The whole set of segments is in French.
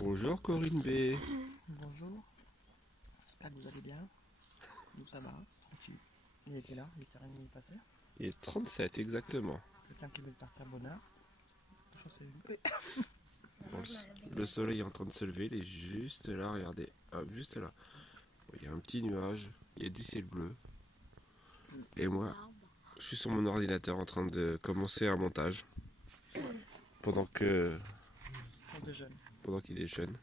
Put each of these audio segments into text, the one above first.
Bonjour Corinne B. Bonjour, j'espère que vous allez bien. Nous ça va, tranquille. Il était là, il était rien passé. Il est 37 exactement. Quelqu'un qui veut partir bonheur. Je pense que c'est une paix. Bon, le soleil est en train de se lever, il est juste là, regardez. Hop, juste là. Bon, il y a un petit nuage, il y a du ciel bleu. Et moi, je suis sur mon ordinateur en train de commencer un montage. Pendant qu'il est jeune.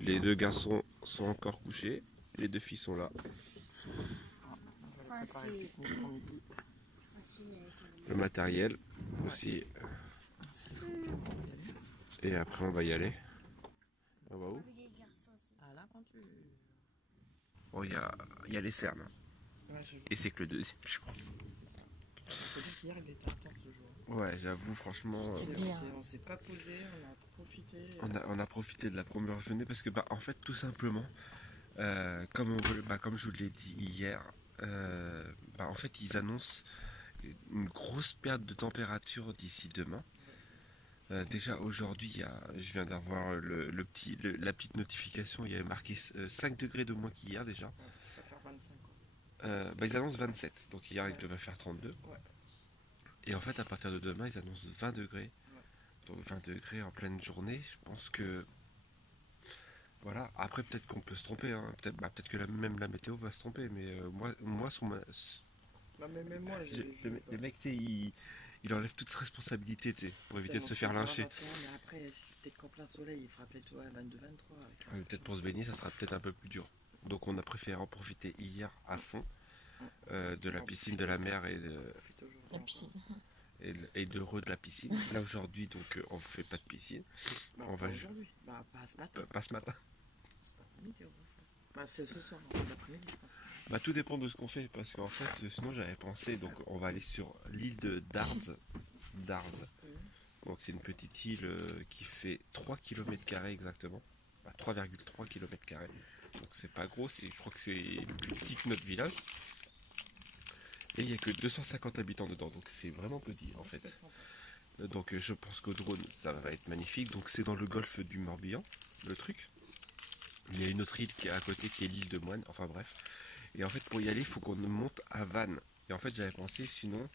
Les deux garçons sont encore couchés, les deux filles sont là. On va préparer le pique-nique pour midi. Le matériel aussi. Ce qu'il faut, puis on va y aller. Et après on va y aller. On va où? À l'aventure. Oh, il y a les cernes. Ouais, je Et c'est que le deuxième, je crois. faut dire qu'hier il était intense ce jour. Ouais, j'avoue, franchement. On s'est pas posé, on a profité. On a profité de la première journée parce que, en fait, tout simplement, comme je vous l'ai dit hier, en fait, ils annoncent une grosse perte de température d'ici demain. Déjà aujourd'hui, je viens d'avoir la petite notification, il y avait marqué 5 degrés de moins qu'hier déjà. Ça va faire 25 quoi. Ils annoncent 27, donc hier il devait faire 32. Ouais. Et en fait, à partir de demain, ils annoncent 20 degrés. Ouais. Donc 20 degrés en pleine journée, je pense que... Voilà, après peut-être qu'on peut se tromper, hein. Peut-être que même la météo va se tromper, mais moi sur ma... Bah, même moi, le mec, il enlève toute responsabilité, pour éviter de se faire lyncher. Mais après, peut-être qu'en plein soleil, il fera peut-être 22-23. Peut-être pour se baigner, ça sera peut-être un peu plus dur. Donc on a préféré en profiter hier à fond de la piscine, de la mer et de La piscine. et de la piscine. Là aujourd'hui, donc on fait pas de piscine. Bah, on va aujourd'hui. Bah, pas ce matin. pas ce matin. Cet après-midi, bah, c'est ce soir, l'après-midi, je pense. Tout dépend de ce qu'on fait, parce qu'en fait, sinon j'avais pensé, donc on va aller sur l'île de Darz. Donc c'est une petite île qui fait 3 km² exactement. 3,3 km². Donc c'est pas gros, je crois que c'est plus petit que notre village. Et il n'y a que 250 habitants dedans, donc c'est vraiment petit en fait. Donc je pense qu'au drone ça va être magnifique. Donc c'est dans le golfe du Morbihan, le truc. Il y a une autre île qui est à côté qui est l'île de Moine, enfin bref. Et en fait pour y aller il faut qu'on monte à Vannes. Et en fait j'avais pensé sinon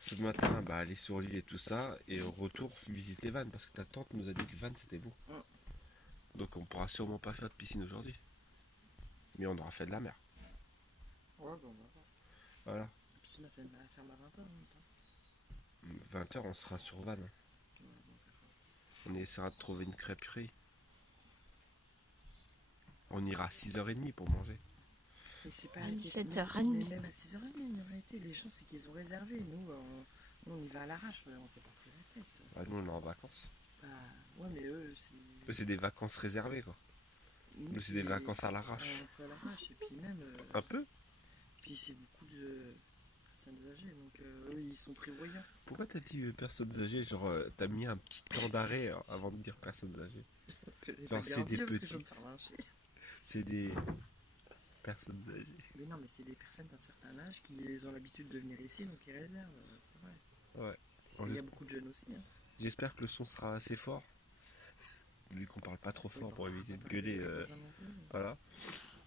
ce matin aller sur l'île et tout ça et au retour visiter Vannes parce que ta tante nous a dit que Vannes c'était beau. Donc on pourra sûrement pas faire de piscine aujourd'hui. Mais on aura fait de la mer. Ouais, bon, on va voir. Voilà. La piscine elle ferme à 20h en même temps. 20h on sera sur Vannes. Ouais, bon, On essaiera de trouver une crêperie. On ira à 6h30 pour manger. mais c'est pas À la question. 7h30. Mais même à 6h30, en réalité, les gens c'est qu'ils ont réservé. Nous, on y va à l'arrache, on s'est pas pris la tête. Nous on est en vacances. Bah, ouais, mais eux, c'est. Eux c'est des vacances réservées quoi. Nous c'est des vacances à l'arrache. Un peu à l'arrache, et puis même. Un peu? Puis c'est beaucoup de personnes âgées, donc eux ils sont prévoyants. Pourquoi t'as dit personnes âgées? Genre t'as mis un petit temps d'arrêt avant de dire personnes âgées. Parce que j'ai Genre, pas c'est des garanti, parce que je petits. vais me faire lyncher. C'est des personnes âgées. Mais non, mais c'est des personnes d'un certain âge qui ont l'habitude de venir ici, donc ils réservent, c'est vrai. Ouais. Il y a beaucoup de jeunes aussi. Hein. J'espère que le son sera assez fort. Vu qu'on parle pas trop fort pour éviter de gueuler. Voilà.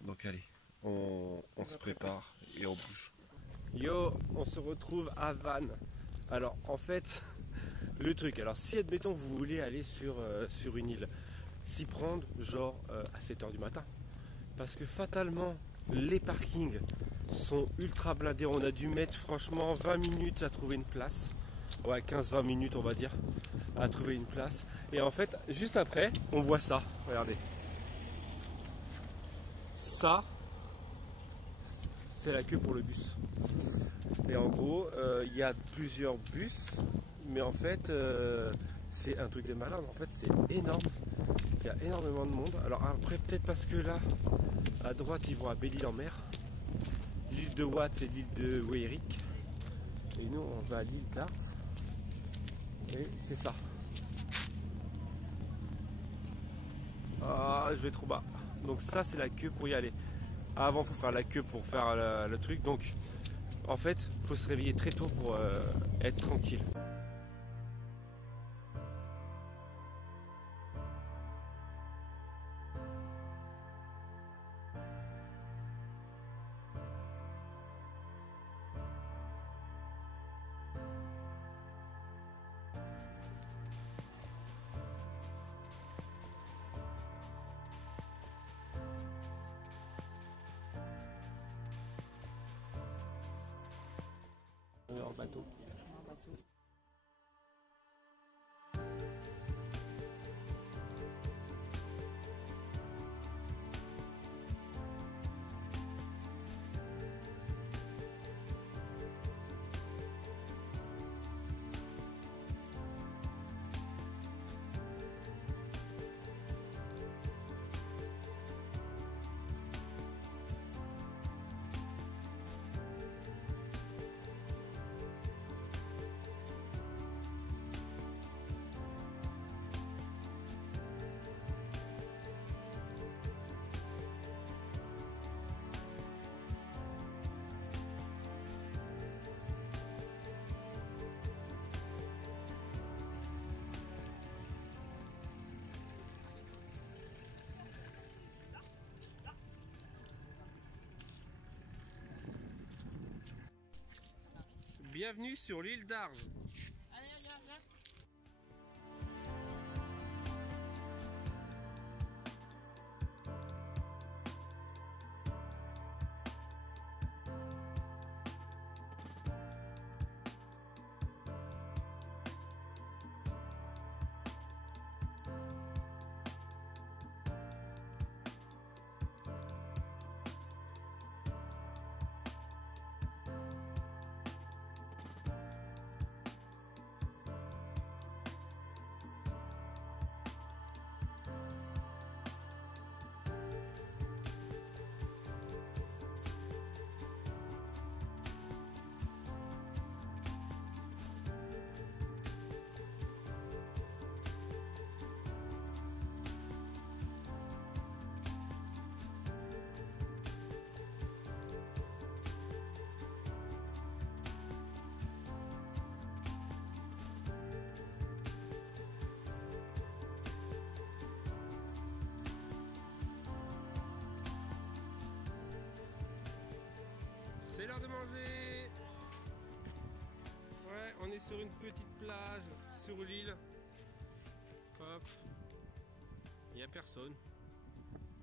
Donc allez, on se prépare et on bouge. Yo, on se retrouve à Vannes. Alors en fait, le truc, alors si admettons vous voulez aller sur une île, s'y prendre genre à 7h du matin. Parce que fatalement, les parkings sont ultra blindés. On a dû mettre franchement 20 minutes à trouver une place. Ouais, 15-20 minutes on va dire à trouver une place. Et en fait, juste après, on voit ça. Regardez. Ça, c'est la queue pour le bus. Et en gros, il y a plusieurs bus, mais en fait, c'est un truc de malade. En fait, c'est énorme. Il y a énormément de monde. Alors après, peut-être parce que là, à droite, ils vont à Belle-Île-en-Mer, l'île de Watt et l'île de Wéric. Et nous, on va à l'île d'Arts. Et c'est ça. Ah, je vais trop bas. Donc ça, c'est la queue pour y aller. Avant, il faut faire la queue pour faire le truc. Donc, en fait, il faut se réveiller très tôt pour être tranquille. en bateau. Bienvenue sur l'île d'Arz. Allez, viens. C'est l'heure de manger. Ouais, on est sur une petite plage sur l'île. Hop. Il n'y a personne.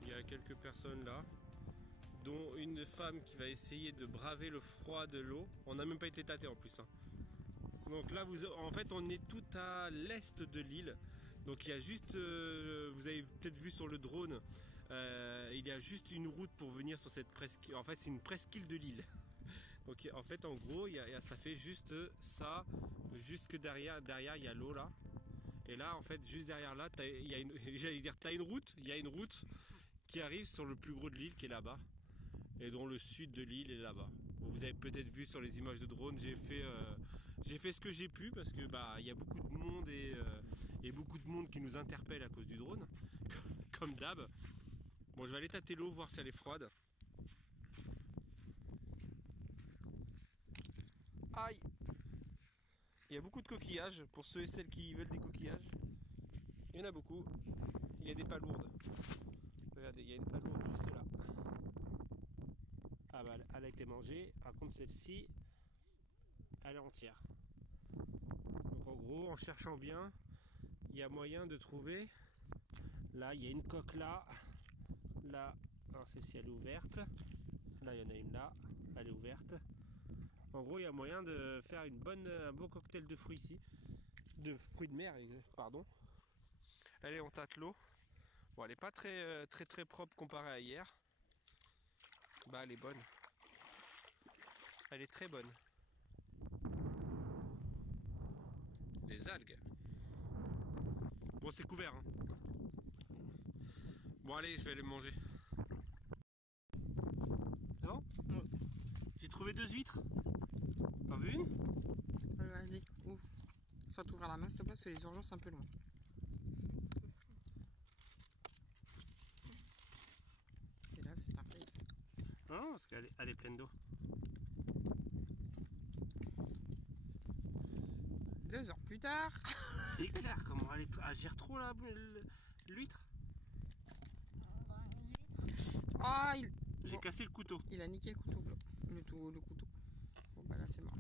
Il y a quelques personnes là, dont une femme qui va essayer de braver le froid de l'eau. On n'a même pas été tâté en plus. Hein. Donc là, en fait, on est tout à l'est de l'île. Donc il y a juste, vous avez peut-être vu sur le drone, il y a juste une route pour venir sur cette presqu'île. En fait, c'est une presqu'île de l'île. Donc en fait, en gros, ça fait juste ça, jusque derrière il y a l'eau là. Et là, en fait, juste derrière là, il y a une route. Il y a une route qui arrive sur le plus gros de l'île qui est là-bas, et dont le sud de l'île est là-bas. Vous avez peut-être vu sur les images de drone, j'ai fait ce que j'ai pu parce que il y a beaucoup de monde et beaucoup de monde qui nous interpelle à cause du drone, comme d'hab. Bon, je vais aller tâter l'eau, voir si elle est froide. Aïe! Il y a beaucoup de coquillages, pour ceux et celles qui veulent des coquillages. Il y en a beaucoup. Il y a des palourdes. Regardez, il y a une palourde juste là. Ah bah elle a été mangée. Par contre celle-ci, elle est entière. Donc en gros, en cherchant bien, il y a moyen de trouver. Là, il y a une coque là. Là, alors celle-ci elle est ouverte. Là, il y en a une là. Elle est ouverte. En gros, il y a moyen de faire un beau cocktail de fruits ici. De fruits de mer, pardon. Allez, on tâte l'eau. Bon, elle n'est pas très propre comparée à hier. Bah, elle est bonne. Elle est très bonne. Les algues. Bon, c'est couvert. Hein. Bon, allez, je vais aller manger. C'est bon ? Ouais. J'ai trouvé 2 huîtres. T'en veux une ? Vas-y, ouvre. Sans t'ouvrir la main, s'il te plaît, parce que les urgences, c'est un peu loin. Et là, c'est parfait. Non, parce qu'elle est pleine d'eau. 2 heures plus tard. C'est clair, comment elle gère trop là, l'huître. Ah, J'ai cassé le couteau. Il a niqué le couteau. Le couteau. Bon, bah là, c'est mort.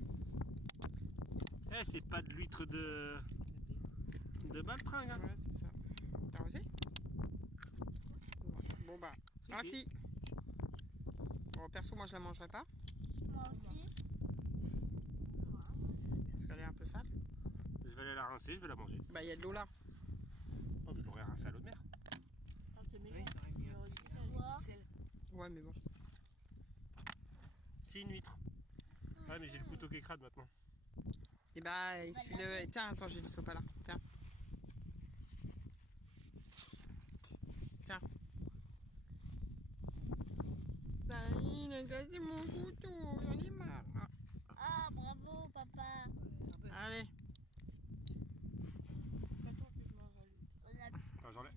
Eh, c'est pas de l'huître de baltringue. Hein. Ouais, c'est ça. T'as osé ? Bon, bah. Ah, si. Bon, perso, moi, je la mangerai pas. Moi aussi. Parce qu'elle est un peu sale. Je vais aller la rincer, je vais la manger. Bah, il y a de l'eau là. Oh, je l'aurais rincée à l'eau de mer. Ah, c'est Oui, meilleur. ça aurait mieux. Ouais, mais bon. C'est une huître. Ah, mais j'ai le couteau qui écrade maintenant. Et bah, essuie-le. Tiens, attends, j'ai du sopalin. Tiens. Tiens. Il a cassé mon couteau, j'en ai marre. Ah, bravo, papa. Allez.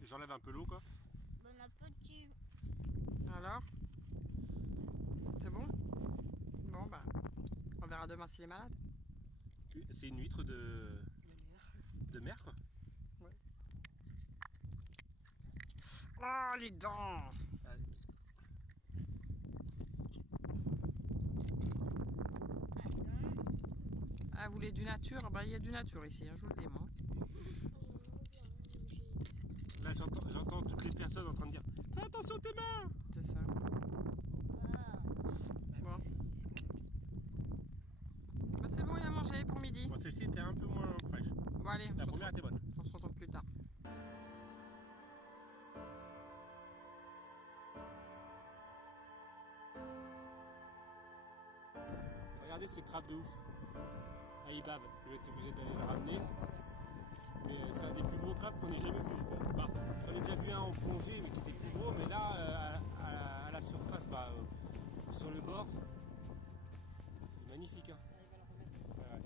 J'enlève un peu l'eau, quoi. Bon appétit. Alors? C'est bon? Bon, bah, on verra demain s'il est malade. C'est une huître de mer, quoi. Ouais. Oh, les dents! Ah, vous voulez du nature? Bah, il y a du nature ici, hein, je vous le dis, moi. Là, j'entends toutes les personnes en train de dire « Fais attention tes mains !» C'est ça. Ah. Bon. Bah, c'est bon, il a mangé pour midi. Bon, celle-ci était un peu moins fraîche. Bon, allez, La première était bonne. on se retrouve plus tard. Regardez ce crabe de ouf. Ah, il bave. Je vais être obligé d'aller le ramener. Mais c'est un des plus gros crabes qu'on ait jamais vu, je pense. Bah, j'en ai déjà vu un en plongée, mais qui était plus gros. Mais là, à la surface, bah, sur le bord, c'est magnifique. Hein. Ouais.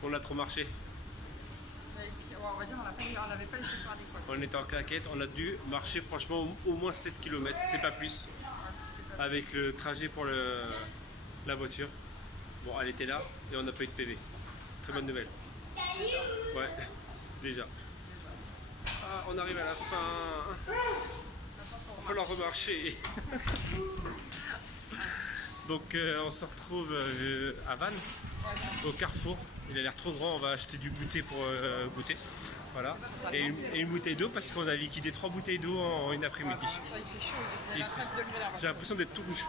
On a trop marché. Et puis, on va dire, on n'avait pas les chaussures adéquates. On était en claquette, on a dû marcher franchement au moins 7 km, c'est pas plus. Avec le trajet pour la voiture. Bon, elle était là et on n'a pas eu de PV. Très bonne nouvelle. Ouais, déjà. Ah, on arrive à la fin. Il va falloir remarcher. Donc on se retrouve à Vannes, au Carrefour. Il a l'air trop grand, on va acheter du goûter pour goûter. Voilà. Et une bouteille d'eau parce qu'on a liquidé 3 bouteilles d'eau en une après-midi. Il fait chaud, il y a 29 degrés là. J'ai l'impression d'être tout rouge.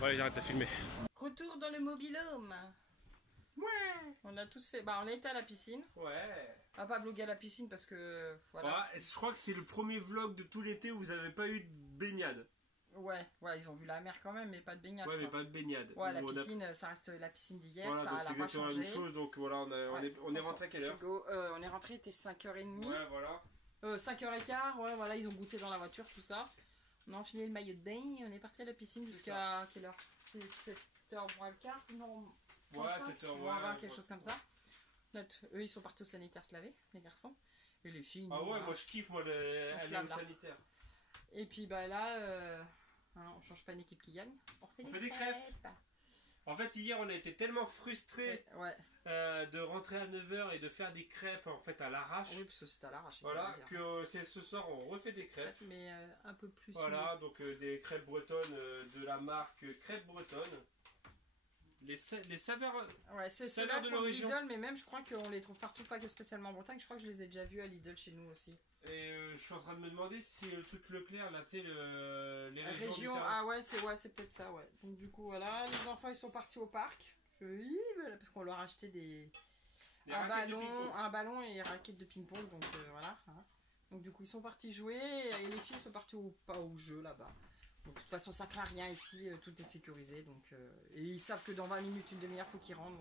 Voilà, j'arrête de filmer. Retour dans le mobil-home. Ouais. On a tous fait. Bah, on était à la piscine. Ouais. On va pas vlogger à la piscine parce que voilà. Ouais, je crois que c'est le premier vlog de tout l'été où vous n'avez pas eu de baignade. Ouais, ils ont vu la mer quand même, mais pas de baignade. Ouais, mais quoi. pas de baignade. Ouais, la piscine, ça reste la piscine d'hier, Voilà, ça donc elle c'est a pas exactement la changé. même chose. Donc voilà, on est rentré à quelle heure? On est rentré, il était 5h30. Ouais, voilà. 5h15, ouais, voilà, ils ont goûté dans la voiture, tout ça. On a enfilé le maillot de bain, on est parti à la piscine jusqu'à quelle heure? C'est 7h moins le quart, non? Ouais, 7h, moins ouais. quelque chose comme ça. Eux, ils sont partis au sanitaire se laver, les garçons. Et les filles. Ah nous, ouais, hein. moi je kiffe, moi, aller au sanitaire. Et puis bah là, on change pas une équipe qui gagne. On fait des crêpes. En fait, hier, on a été tellement frustrés de rentrer à 9h et de faire des crêpes en fait à l'arrache. Oui, parce que c'est à l'arrache. Voilà, que ce soir, on refait des crêpes. Mais un peu plus. Voilà, donc des crêpes bretonnes de la marque Crêpes Bretonnes. Les saveurs, ouais, c'est ceux-là de l'origine. Lidl, mais même je crois qu'on les trouve partout, pas que spécialement en Bretagne. Je crois que je les ai déjà vus à Lidl chez nous aussi. Et je suis en train de me demander si c'est le truc Leclerc, là, tu sais, les régions. Ah ouais, c'est peut-être ça, ouais. Donc du coup, voilà, les enfants ils sont partis au parc. Parce qu'on leur a acheté un ballon et des raquettes de ping-pong, donc voilà. Hein. Donc du coup, ils sont partis jouer et les filles sont parties pas au jeu là-bas. Donc de toute façon, ça craint rien ici, tout est sécurisé. Donc, et ils savent que dans 20 minutes, une demi-heure, faut qu'ils rentrent.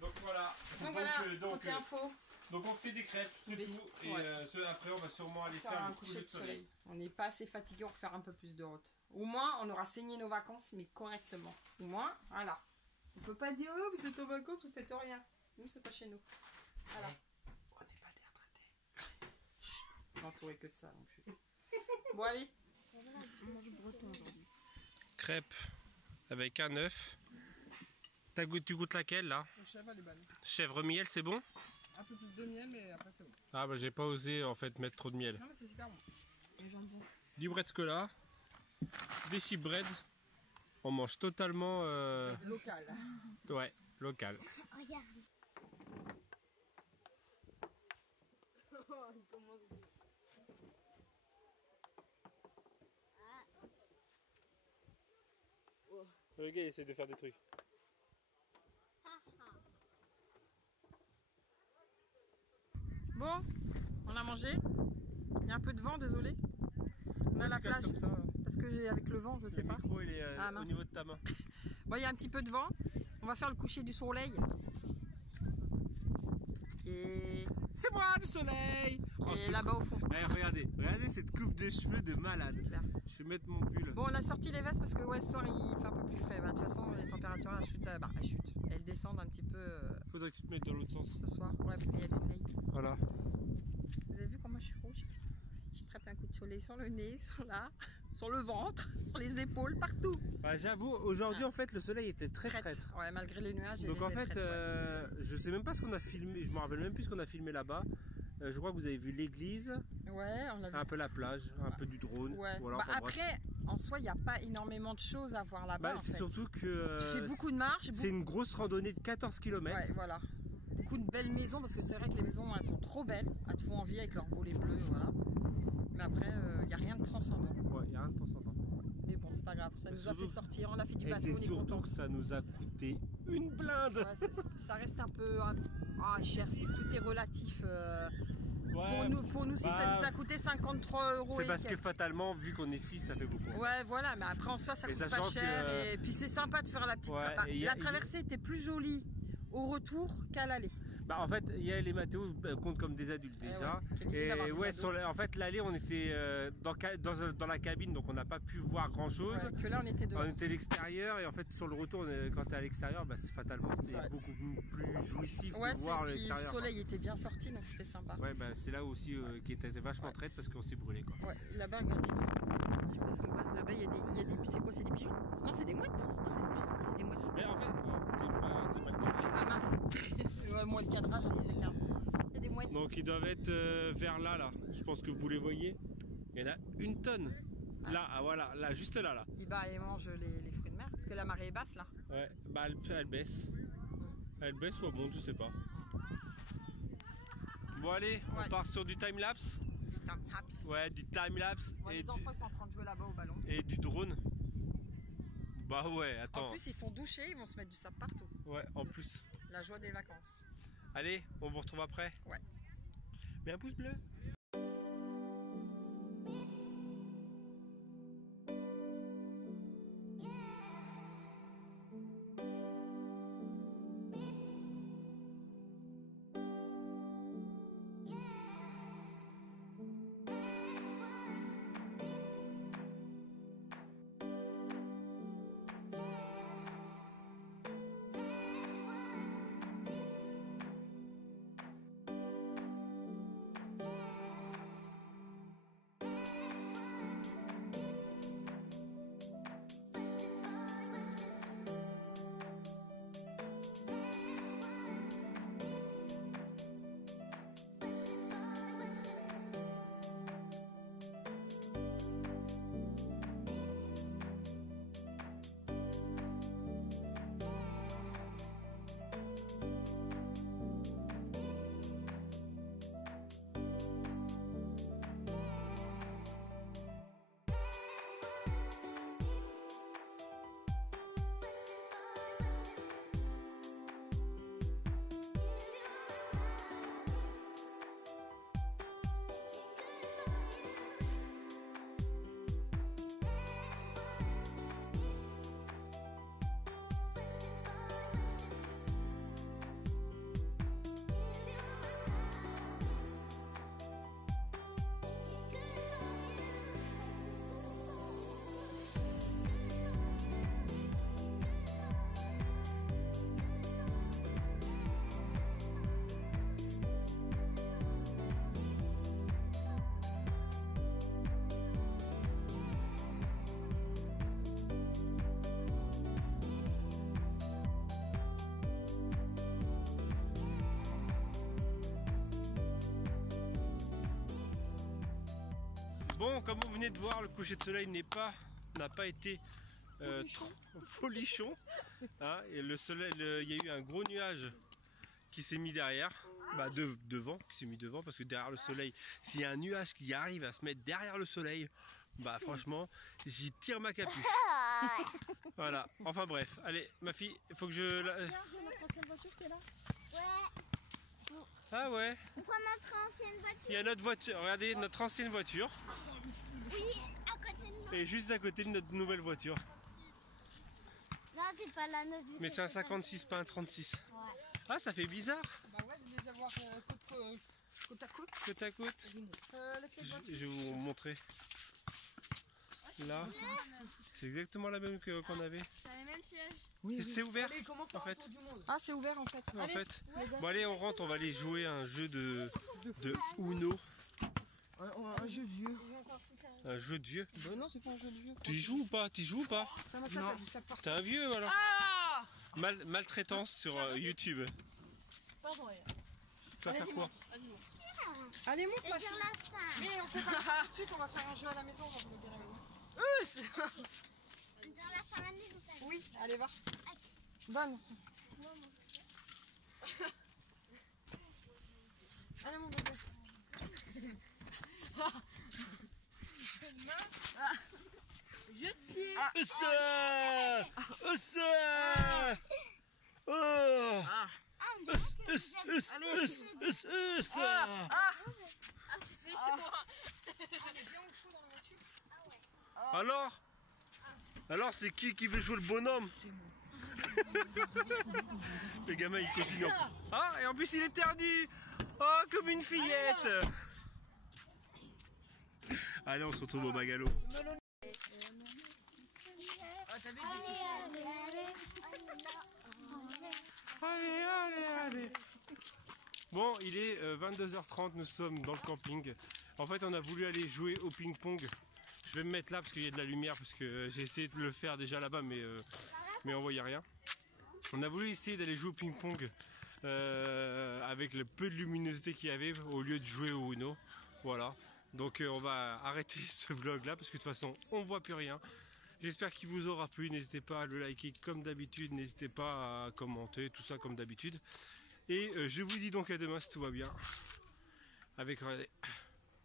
Donc voilà. Donc voilà. Côté info. Donc on fait des crêpes, c'est Oui. tout. Et Ouais. Après, on va sûrement aller Faire faire un le coucher de soleil. On n'est pas assez fatigué, on va faire un peu plus de route. Au moins, on aura saigné nos vacances, mais correctement. Au moins, voilà. On peut pas dire, oh, vous êtes en vacances, vous faites rien. Nous, c'est pas chez nous. Voilà. On n'est pas des retraités. Je suis entouré que de ça. Donc je suis... Bon, allez. On mange breton aujourd'hui. Crêpes avec un œuf. Tu goûtes laquelle là? Le chèvre, elle est bonne. Chèvre miel, c'est bon? Un peu plus de miel, mais après c'est bon. Ah bah j'ai pas osé en fait mettre trop de miel. Non, mais c'est super bon. Et jambon. Du bretzkola, des chipbreads. On mange totalement Local. ouais, local. Regarde. Le gars il essaie de faire des trucs. Bon, on a mangé. Il y a un peu de vent, désolé. On est à la plage. Comme ça. Parce que avec le vent, je sais Le pas. micro il est Ah, au mince. niveau de ta main. Bon, il y a un petit peu de vent. On va faire le coucher du soleil. Et, C'est moi le soleil. et là-bas au fond. Regardez cette coupe de cheveux de malade. C'est clair. Je vais mettre mon pull. Bon, on a sorti les vestes parce que ouais, ce soir il fait un peu plus frais. Bah, de toute façon, les températures elles chutent, elles chutent. Elles descendent un petit peu Faudrait que tu te mettes dans l'autre sens. ce soir. Ouais, parce qu'il y a le soleil. Voilà. Vous avez vu comment je suis rouge? J'ai attrapé un coup de soleil sur le nez, sur là, sur le ventre, sur les épaules, partout. Bah, j'avoue, aujourd'hui en fait le soleil était très traître. Ouais, malgré les nuages. Donc il en était fait, traître, ouais. je sais même pas ce qu'on a filmé, je me rappelle même plus ce qu'on a filmé là-bas. Je crois que vous avez vu l'église, Ouais, on a vu. un peu la plage, un peu du drone. Ouais. Voilà, Bah, enfin, bref. après, en soi, il n'y a pas énormément de choses à voir là-bas. Bah, en c'est fait. surtout que Tu fais beaucoup de marches. c'est une grosse randonnée de 14 km. Ouais, voilà. Beaucoup de belles maisons parce que c'est vrai que les maisons elles sont trop belles, elles te font envie avec leurs volets bleus, voilà. Mais après, il n'y a rien de transcendant. Ouais, il n'y a rien de transcendant. Mais bon, c'est pas grave, ça nous a surtout- fait sortir, on a fait du Et bateau, c'est on est surtout content. que ça nous a coûté une blinde. Ouais, ça reste un peu cher, tout est relatif. Ouais, Pour nous, si ça bah, nous a coûté 53 euros. c'est et parce que quelques. fatalement, vu qu'on est 6, ça fait beaucoup. Ouais, voilà, mais après en soi, ça Et coûte pas sachant cher. que, Et puis c'est sympa de faire la petite. ouais, et la traversée était plus jolie au retour qu'à l'aller. Bah en fait, Yael et Mathéo comptent comme des adultes déjà. ouais, quelle idée d'avoir Et des ouais, ados. en fait, l'aller, on était dans la cabine, donc on n'a pas pu voir grand chose. Ouais, que là, on était dehors. On était à l'extérieur et en fait sur le retour quand tu es à l'extérieur bah, fatalement c'est Ouais. beaucoup plus jouissif Ouais, de voir puis le l'extérieur. soleil était bien sorti, donc c'était sympa. Ouais bah c'est là aussi qui était vachement Ouais. traite parce qu'on s'est brûlé quoi. Ouais, là-bas, regardez. Je sais pas ce qu'on voit. Là-bas, il y a des. C'est quoi? C'est des pigeons? Non, c'est des mouettes. Non, c'est des pigeons. Ah, c'est des mouettes. Mais en fait, t'es pas le temps. Ah mince. Ouais, moi, le cadrage, c'est des 15. Il y a des mouettes. Donc ils doivent être vers là. Je pense que vous les voyez. Il y en a une tonne. Ouais. Là, ah, voilà, là, juste là. Ils mangent les fruits de mer. Parce que la marée est basse, là. Ouais, bah elle baisse. Elle baisse ou elle monte, je sais pas. Bon allez, Ouais. on part sur du time-lapse. Du time-lapse. Ouais, du time-lapse Bon, et, les enfants, ils sont en train de jouer là-bas au ballon. et du drone. Bah ouais, attends. En plus, ils sont douchés, ils vont se mettre du sable partout. Ouais, en plus. La joie des vacances. Allez, on vous retrouve après. Ouais. Mets un pouce bleu. Bon, comme vous venez de voir, le coucher de soleil n'a pas été folichon. Hein, et le soleil, il y a eu un gros nuage qui s'est mis derrière, devant, qui s'est mis devant, parce que derrière le soleil, s'il y a un nuage qui arrive à se mettre derrière le soleil, bah franchement, j'y tire ma capuche. Voilà, enfin bref, allez, ma fille, il faut que je... Regarde, j'ai notre ancienne voiture qui est là. Ouais, Ah ouais, on prend notre ancienne voiture. il y a notre voiture, regardez, notre ancienne voiture, Oui, à côté de nous. et juste à côté de notre nouvelle voiture. Non, c'est pas la nôtre. Mais c'est un 56, pas un 36. Ouais. Ah, ça fait bizarre, Bah ouais, de les avoir côte à côte. côte à côte. La clé de voiture. Je vais vous montrer. Là, c'est exactement la même qu'on avait. Ça a le même siège. C'est ouvert Allez, comment faire en un fait. tour du monde? Ah, c'est ouvert en fait. En Allez. fait. Bon allez, on rentre, on va aller jouer à un jeu de Uno. Un jeu de vieux. Un jeu de vieux. Bah non, c'est pas un jeu de vieux. Tu y joues ou pas? Tu y joues ou pas? Comment ça, t'as du sapin? T'es un vieux alors? Ah Maltraitance sur YouTube. Pardon, regarde. Tu vas faire quoi? Vas-y, monte. Allez, monte Et ma sur fille. la fin. Mais on fait pas tout de suite, on va faire un jeu à la maison, on va vous l'aider à la maison. Dans la fin de l'année, c'est ça. Oui, allez, va. Bonne. Allez, mon bébé. Je pied. Ossa! Ossa! Oh! Ah, on dirait que vous êtes- Ossa! C'est chez moi. Alors c'est qui veut jouer le bonhomme? Le gamin il continue. Ah, et en plus il est terdu. Oh, comme une fillette. Allez, on se retrouve au Bagalo. Ah, t'as vu Allez. Bon, il est 22h30, nous sommes dans le camping. En fait, on a voulu aller jouer au ping-pong. Je vais me mettre là parce qu'il y a de la lumière, parce que j'ai essayé de le faire déjà là-bas, mais on voyait rien. On a voulu essayer d'aller jouer au ping-pong avec le peu de luminosité qu'il y avait au lieu de jouer au Uno. Voilà. Donc on va arrêter ce vlog là parce que de toute façon on voit plus rien. J'espère qu'il vous aura plu. N'hésitez pas à le liker comme d'habitude. N'hésitez pas à commenter, tout ça comme d'habitude. Et je vous dis donc à demain si tout va bien. Avec René.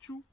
Tchou.